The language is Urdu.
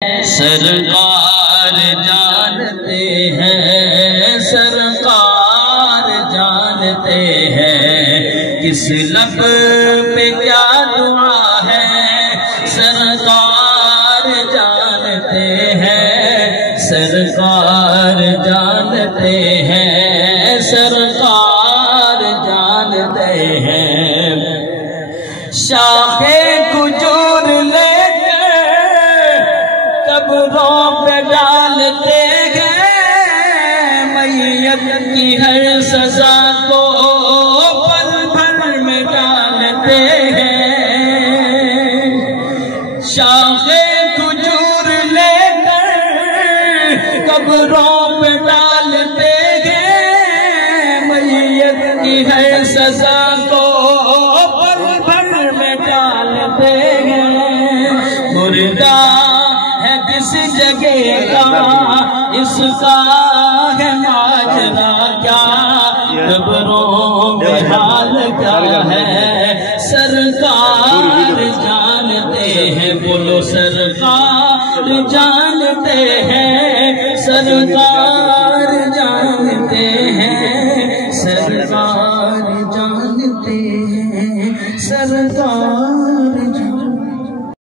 سرکار جانتے ہیں، سرکار جانتے ہیں کس لب پہ کیا دعا ہے، سرکار جانتے ہیں، سرکار جانتے ہیں، سرکار جانتے ہیں۔ شاخ کھجور لے قبروں پہ ڈالتے ہیں، میت کی ہر سزا کو پل بھر میں ڈالتے ہیں۔ شاخ کھجور لے کر قبروں پہ ڈالتے ہیں، میت کی ہر سزا کو پل بھر میں ڈالتے ہیں۔ مردہ کس جگہ کا اس کا ہے ماجرا کیا، قبروں میں حال کیا ہے، سرکار جانتے ہیں۔ بولو سرکار جانتے ہیں، سرکار